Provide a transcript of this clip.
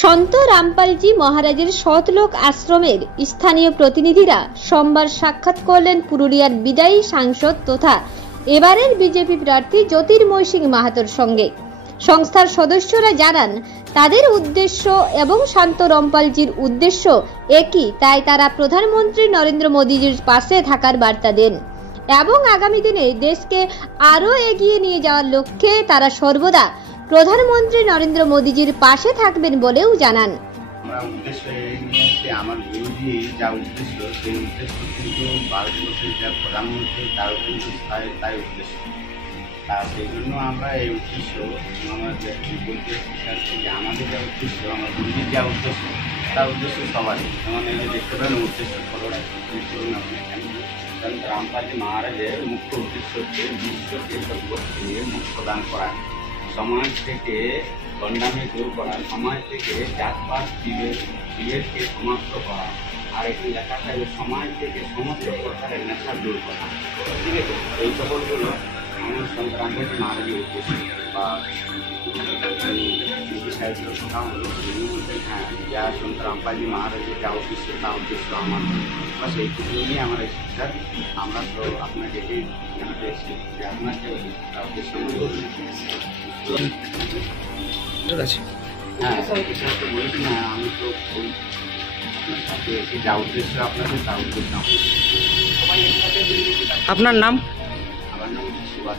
সন্ত রামপালজি মহারাজের সতলোক আশ্রমের স্থানীয় প্রতিনিধিরা সোমবার সাক্ষাৎ করলেন পুরুলিয়ার বিদায়ী সাংসদ তথা এবারের বিজেপি প্রার্থী জ্যোতির্ময় সিং মাহাতোর সঙ্গে। সংস্থার সদস্যরা জানান তাদের উদ্দেশ্য এবং শান্ত রামপালজির উদ্দেশ্য একই, তাই তারা প্রধানমন্ত্রী নরেন্দ্র মোদীজির পাশে থাকার বার্তা দেন এবং আগামী দিনে দেশকে আরও এগিয়ে নিয়ে যাওয়ার লক্ষ্যে তারা সর্বদা প্রধানমন্ত্রী নরেন্দ্র মোদীজির পাশে থাকবেন বলেও জানান। আমরা উদ্দেশ্য আমার গুরুজি যা উদ্দেশ্য সেই উদ্দেশ্য কিন্তু ভারতবর্ষের যা প্রধানমন্ত্রী তার কিন্তু তাই উদ্দেশ্য। সেই জন্য আমরা এই উদ্দেশ্য আমাদের বলতে চাচ্ছি যে আমাদের যা উদ্দেশ্য আমার গুরুজির যা উদ্দেশ্য তার উদ্দেশ্য সবারই। যেমন এই যে দেখতে পারেন উদ্দেশ্য করুন আপনি এখানে রামপালজি মহারাজের মুখ্য উদ্দেশ্য হচ্ছে বিশ্বকে সর্বত্র মুক্ত দান করা, সমাজ থেকে গণ্ডামি দূর করা, সমাজ থেকে জাতপাত বিভেদকে সমাপ্ত করা, আর একটি লেখা থাকবে সমাজ থেকে সমস্ত প্রকারের নেশা দূর করা। ঠিক আছে, এই সকলগুলো আমার সন্ত রামপালজি মহারাজের উদ্দেশ্য বা সাহিত্য কথা হলো হ্যাঁ যা সন্ত রামপালজি মহারাজের যা উদ্দেশ্য তা উদ্দেশ্য আমার বা সেইটুকু নিয়ে আমার এই শিক্ষা। আমরা তো আপনাকে এই জানাতে এসেছি যে আপনাকে তার উদ্দেশ্য হ্যাঁ তো বলছি না, আমি তো যা উদ্দেশ্য আপনাদের তা উদ্দেশ্য। আপনার নাম? আমার নাম সুভাষ।